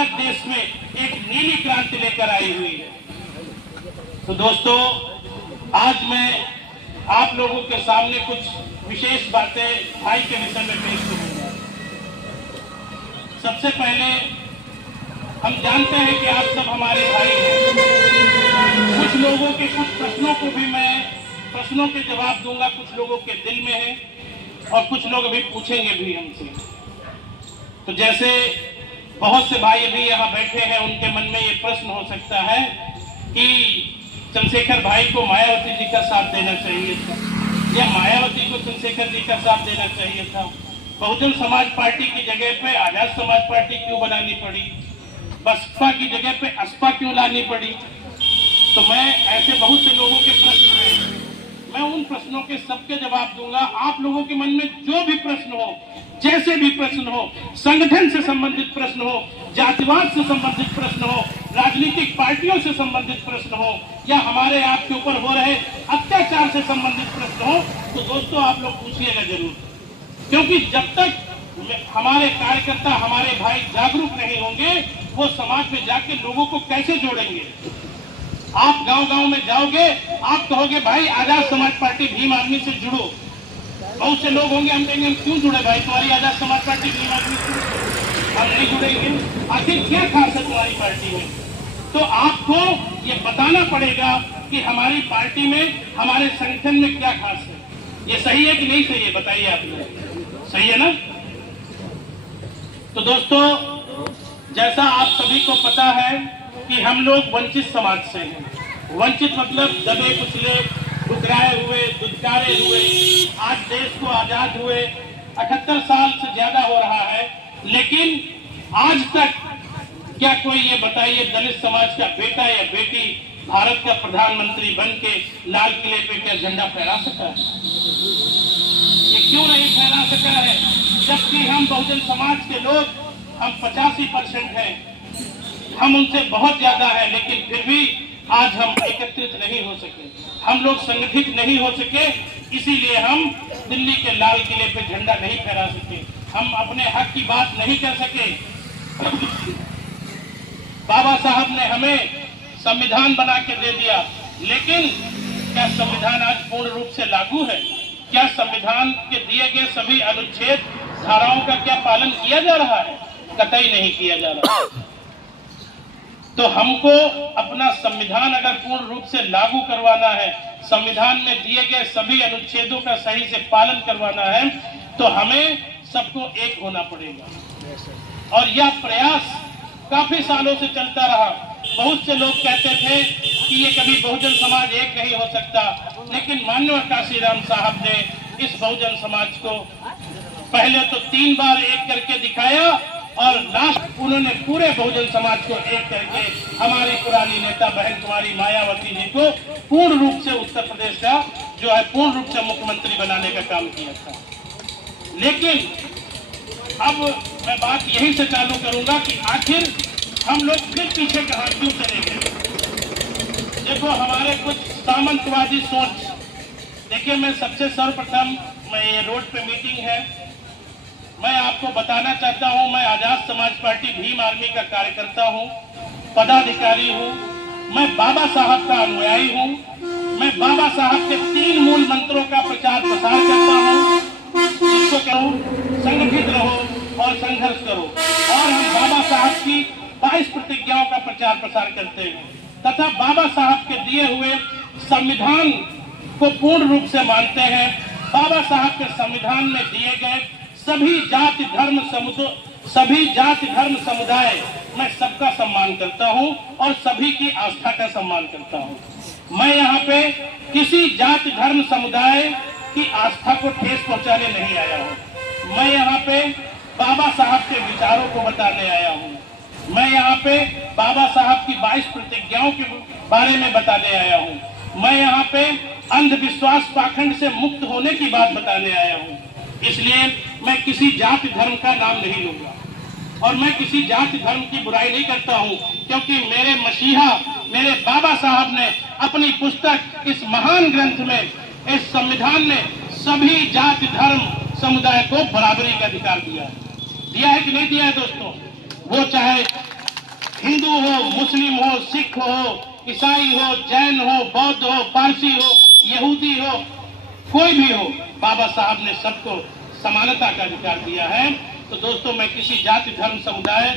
भारत देश में एक नीली क्रांति लेकर आई हुई है। तो दोस्तों, आज मैं आप लोगों के सामने कुछ विशेष बातें भाई के विषय में पेश करूंगा। सबसे पहले हम जानते हैं कि आप सब हमारे भाई हैं। कुछ लोगों के कुछ प्रश्नों को भी मैं प्रश्नों के जवाब दूंगा, कुछ लोगों के दिल में है और कुछ लोग अभी पूछेंगे भी हमसे। तो जैसे बहुत से भाई अभी यहाँ बैठे हैं, उनके मन में ये प्रश्न हो सकता है कि चंद्रशेखर भाई को मायावती जी का साथ देना चाहिए था या मायावती को चंद्रशेखर जी का साथ देना चाहिए था। बहुजन समाज पार्टी की जगह पे आजाद समाज पार्टी क्यों बनानी पड़ी? बसपा की जगह पे असपा क्यों लानी पड़ी? तो मैं ऐसे बहुत से लोगों के प्रश्न हैं, मैं उन प्रश्नों के सबके जवाब दूंगा। आप लोगों के मन में जो भी प्रश्न हो, जैसे भी प्रश्न हो, संगठन से संबंधित प्रश्न हो, जातिवाद से संबंधित प्रश्न हो, राजनीतिक पार्टियों से संबंधित प्रश्न हो या हमारे आपके ऊपर हो रहे अत्याचार से संबंधित प्रश्न हो, तो दोस्तों आप लोग पूछिएगा जरूर। क्योंकि जब तक हमारे कार्यकर्ता, हमारे भाई जागरूक नहीं होंगे, वो समाज में जाके लोगों को कैसे जोड़ेंगे? आप गांव-गांव में जाओगे, आप कहोगे भाई आजाद समाज पार्टी भीम आर्मी से जुड़ो। बहुत से लोग होंगे, हम कहेंगे हम क्यों जुड़े भाई, तुम्हारी आजाद समाज पार्टी भीम आर्मी से हम नहीं जुड़ेंगे। आखिर क्या खास है तुम्हारी पार्टी में? तो आपको ये बताना पड़ेगा कि हमारी पार्टी में, हमारे संगठन में क्या खास है। ये सही है कि नहीं सही है, बताइए आप लोग। सही है ना? तो दोस्तों, जैसा आप सभी को पता है कि हम लोग वंचित समाज से हैं। वंचित मतलब दबे कुचले, ठुकराए हुए, दुत्कारे हुए। आज देश को आजाद हुए 78 साल से ज्यादा हो रहा है, लेकिन आज तक क्या कोई ये बताइए दलित समाज का बेटा या बेटी भारत का प्रधानमंत्री बन के लाल किले पे क्या झंडा फहरा सका है? ये क्यों नहीं फहरा सका है? जबकि हम बहुजन समाज के लोग, हम 85% हैं, हम उनसे बहुत ज्यादा है, लेकिन फिर भी आज हम एकत्रित नहीं हो सके, हम लोग संगठित नहीं हो सके। इसीलिए हम दिल्ली के लाल किले पे झंडा नहीं फहरा सके, हम अपने हक की बात नहीं कर सके। बाबा साहब ने हमें संविधान बना के दे दिया, लेकिन क्या संविधान आज पूर्ण रूप से लागू है? क्या संविधान के दिए गए सभी अनुच्छेद, धाराओं का क्या पालन किया जा रहा है? कतई नहीं किया जा रहा। तो हमको अपना संविधान अगर पूर्ण रूप से लागू करवाना है, संविधान में दिए गए सभी अनुच्छेदों का सही से पालन करवाना है, तो हमें सबको एक होना पड़ेगा। और यह प्रयास काफी सालों से चलता रहा। बहुत से लोग कहते थे कि ये कभी बहुजन समाज एक नहीं हो सकता, लेकिन माननीय काशीराम साहब ने इस बहुजन समाज को पहले तो 3 बार एक करके दिखाया और लास्ट उन्होंने पूरे बहुजन समाज को एक करके हमारी पुरानी नेता बहन कुमारी मायावती जी को पूर्ण रूप से उत्तर प्रदेश का जो है पूर्ण रूप से मुख्यमंत्री बनाने का काम किया था। लेकिन अब मैं बात यही से चालू करूंगा कि आखिर हम लोग फिर पीछे कहां क्यों चले गए? देखो, हमारे कुछ सामंतवादी सोच, देखिए मैं सबसे सर्वप्रथम, मैं ये रोड पे मीटिंग है, मैं आपको बताना चाहता हूं, मैं आजाद समाज पार्टी भीम आर्मी का कार्यकर्ता हूं, पदाधिकारी हूं, मैं बाबा साहब का अनुयायी हूं, मैं बाबा साहब के 3 मूल मंत्रों का प्रचार प्रसार करता हूं, जिसको कहूं संगठित रहो और संघर्ष करो। और हम बाबा साहब की 22 प्रतिज्ञाओं का प्रचार प्रसार करते हैं तथा बाबा साहब के दिए हुए संविधान को पूर्ण रूप से मानते हैं। बाबा साहब के संविधान में दिए गए सभी जाति धर्म समुदाय, मैं सबका सम्मान करता हूं और सभी की आस्था का सम्मान करता हूं। मैं यहाँ पे किसी जाति धर्म समुदाय की आस्था को ठेस पहुंचाने नहीं आया हूं। मैं यहाँ पे बाबा साहब के विचारों को बताने आया हूं। मैं यहाँ पे बाबा साहब की 22 प्रतिज्ञाओं के बारे में बताने आया हूं। मैं यहाँ पे अंधविश्वास पाखंड से मुक्त होने की बात बताने आया हूं। इसलिए मैं किसी जाति धर्म का नाम नहीं लूंगा और मैं किसी जाति धर्म की बुराई नहीं करता हूं, क्योंकि मेरे मसीहा, मेरे बाबा साहब ने अपनी पुस्तक, इस महान ग्रंथ में, इस संविधान में सभी जाति धर्म समुदाय को बराबरी का अधिकार दिया है कि नहीं दिया है दोस्तों? वो चाहे हिंदू हो, मुस्लिम हो, सिख हो, ईसाई हो, जैन हो, बौद्ध हो, पारसी हो, यहूदी हो, कोई भी हो, बाबा साहब ने सबको समानता का अधिकार दिया है। तो दोस्तों, मैं किसी जाति धर्म समुदाय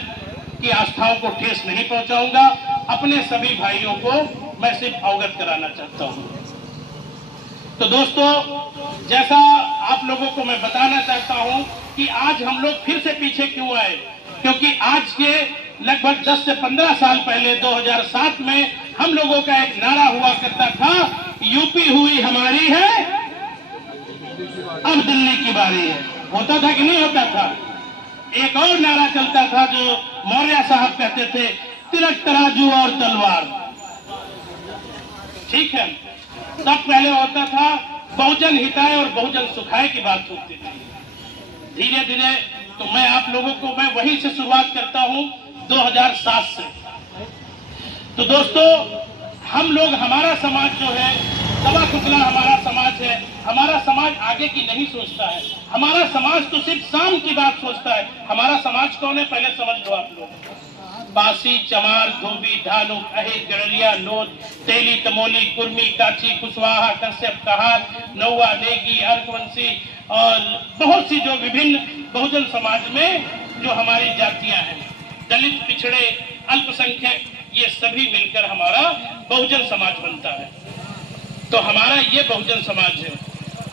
की आस्थाओं को ठेस नहीं पहुंचाऊंगा। अपने सभी भाइयों को मैं सिर्फ अवगत कराना चाहता हूं। तो दोस्तों, जैसा आप लोगों को मैं बताना चाहता हूं कि आज हम लोग फिर से पीछे क्यों आए, क्योंकि आज के लगभग 10 से 15 साल पहले 2007 में हम लोगों का एक नारा हुआ करता था, यूपी हुई हमारी है, अब दिल्ली की बारी है। होता था कि नहीं होता था? एक और नारा चलता था जो मौर्य साहब कहते थे, तिलक तराजू और तलवार। ठीक है, तब पहले होता था बहुजन हिताय और बहुजन सुखाय की बात होती थी। धीरे धीरे तो मैं आप लोगों को मैं वहीं से शुरुआत करता हूं 2007 से। तो दोस्तों, हम लोग, हमारा समाज जो है दबा कुचला हमारा समाज है। हमारा समाज आगे की नहीं सोचता है। हमारा समाज तो सिर्फ शाम की बात सोचता है। हमारा समाज कौन है, पहले समझ लो आप लोग। बासी, चमार, धोबी, ढालू, अहिर, गड़रिया, लोध, तेली, तमोली, कुर्मी, काची, कुशवाहा, कश्यप, कहार, नौवा, नेगी, अर्कवंशी और बहुत सी जो विभिन्न बहुजन समाज में जो हमारी जातियां हैं, दलित, पिछड़े, अल्पसंख्यक, ये सभी मिलकर हमारा बहुजन समाज बनता है। तो हमारा ये बहुजन समाज है।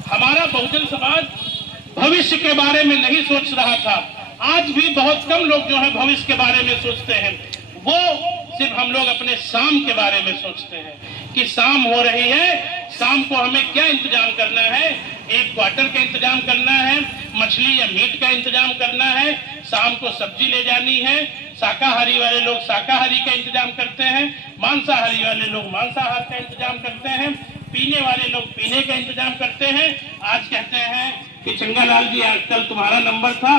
हमारा बहुजन समाज भविष्य के बारे में नहीं सोच रहा था। आज भी बहुत कम लोग जो है भविष्य के बारे में सोचते हैं। वो सिर्फ हम लोग अपने शाम के बारे में सोचते हैं कि शाम हो रही है, शाम को हमें क्या इंतजाम करना है। एक क्वार्टर का इंतजाम करना है, मछली या मीट का इंतजाम करना है, शाम को सब्जी ले जानी है। शाकाहारी वाले लोग शाकाहारी का इंतजाम करते हैं, मांसाहारी वाले लोग मांसाहार का इंतजाम करते हैं, पीने वाले लोग पीने का इंतजाम करते हैं। आज कहते हैं कि चंगालाल जी, आज कल तुम्हारा नंबर था,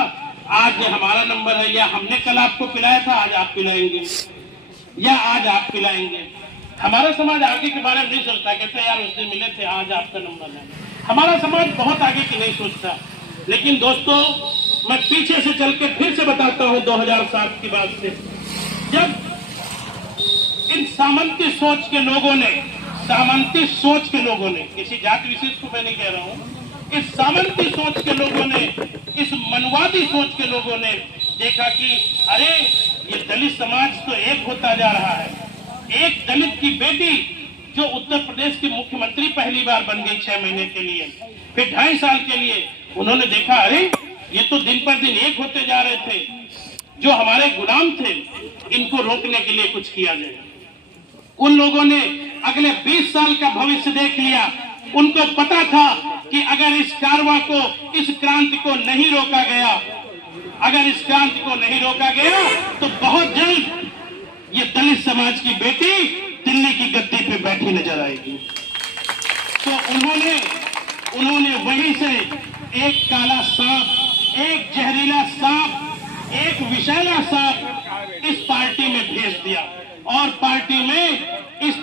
आज हमारा नंबर है, या हमने कल आपको पिलाया था, आज आप पिलाएंगे, या आज आप पिलाएंगे। हमारा समाज आगे के बारे में नहीं सोचता। कहते यार उस दिन मिले थे, आज आपका नंबर है। हमारा समाज बहुत आगे की नहीं सोचता। लेकिन दोस्तों, मैं पीछे से चल के फिर से बताता हूं 2007 की बात से, जब इन सामंती सोच के लोगों ने, सामंती सोच के लोगों ने, किसी जाति विशेष को मैं नहीं कह रहा हूं, इस सामंती सोच के लोगों ने, इस मनवादी सोच के लोगों ने देखा कि अरे ये दलित समाज तो एक होता जा रहा है। एक दलित की बेटी जो उत्तर प्रदेश की मुख्यमंत्री पहली बार बन गई 6 महीने के लिए, फिर 2.5 साल के लिए, उन्होंने देखा अरे ये तो दिन पर दिन एक होते जा रहे थे। जो हमारे गुलाम थे, इनको रोकने के लिए कुछ किया जाए। उन लोगों ने अगले 20 साल का भविष्य देख लिया। उनको पता था कि अगर इस कारवां को, इस क्रांति को नहीं रोका गया, अगर इस क्रांति को नहीं रोका गया तो बहुत जल्द ये दलित समाज की बेटी दिल्ली की गद्दी पे बैठी नजर आएगी। तो उन्होंने वहीं से एक काला सांप, एक जहरीला सांप, एक विषैला सांप इस पार्टी में भेज दिया और पार्टी में इस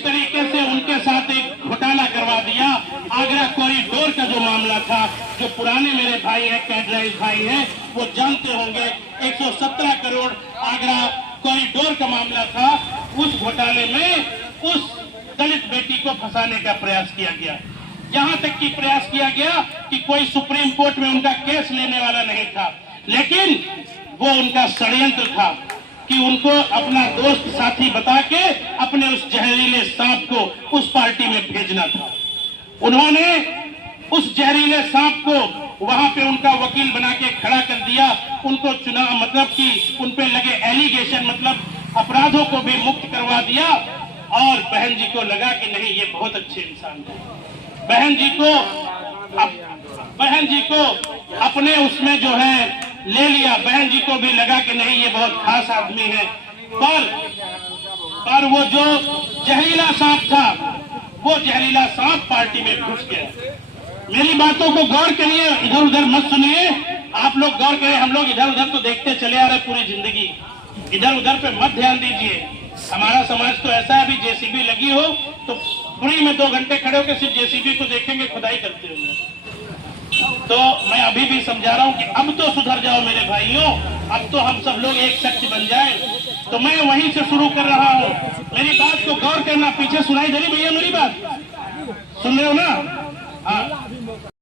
तरीके से उनके साथ एक घोटाला करवा दिया। आगरा कॉरिडोर का जो मामला था, जो पुराने मेरे भाई हैं, कैडराइज भाई हैं, वो जानते होंगे, 117 करोड़ आगरा कॉरिडोर का मामला था। उस घोटाले में उस दलित बेटी को फंसाने का प्रयास किया गया। यहां तक कि प्रयास किया गया कि कोई सुप्रीम कोर्ट में उनका केस लेने वाला नहीं था, लेकिन वो उनका षड्यंत्र था कि उनको अपना दोस्त साथी बता के अपने उस जहरीले सांप को उस पार्टी में भेजना था। उन्होंने उस जहरीले सांप को वहां पे उनका वकील बना के खड़ा कर दिया। उनको चुनाव, मतलब कि उन पे लगे एलिगेशन, मतलब अपराधों को भी मुक्त करवा दिया। और बहन जी को लगा कि नहीं, ये बहुत अच्छे इंसान है। बहन जी को अपने उसमें जो है ले लिया। बहन जी को भी लगा कि नहीं, ये बहुत खास आदमी है। पर वो जो जहरीला सांप था, वो जहरीला सांप पार्टी में घुस गया। मेरी बातों को गौर करिए, इधर उधर मत सुनिए। आप लोग गौर करें, हम लोग इधर उधर तो देखते चले आ रहे पूरी जिंदगी, इधर उधर पे मत ध्यान दीजिए। हमारा समाज तो ऐसा है, अभी जेसीबी लगी हो तो फ्री में 2 घंटे खड़े होकर सिर्फ जेसीबी को देखेंगे खुदाई करते हुए। तो मैं अभी भी समझा रहा हूं कि अब तो सुधर जाओ मेरे भाइयों, अब तो हम सब लोग एक शक्ति बन जाए। तो मैं वहीं से शुरू कर रहा हूं। मेरी बात को गौर करना, पीछे सुनाई दे रही भैया मेरी बात? सुन रहे हो ना? हाँ।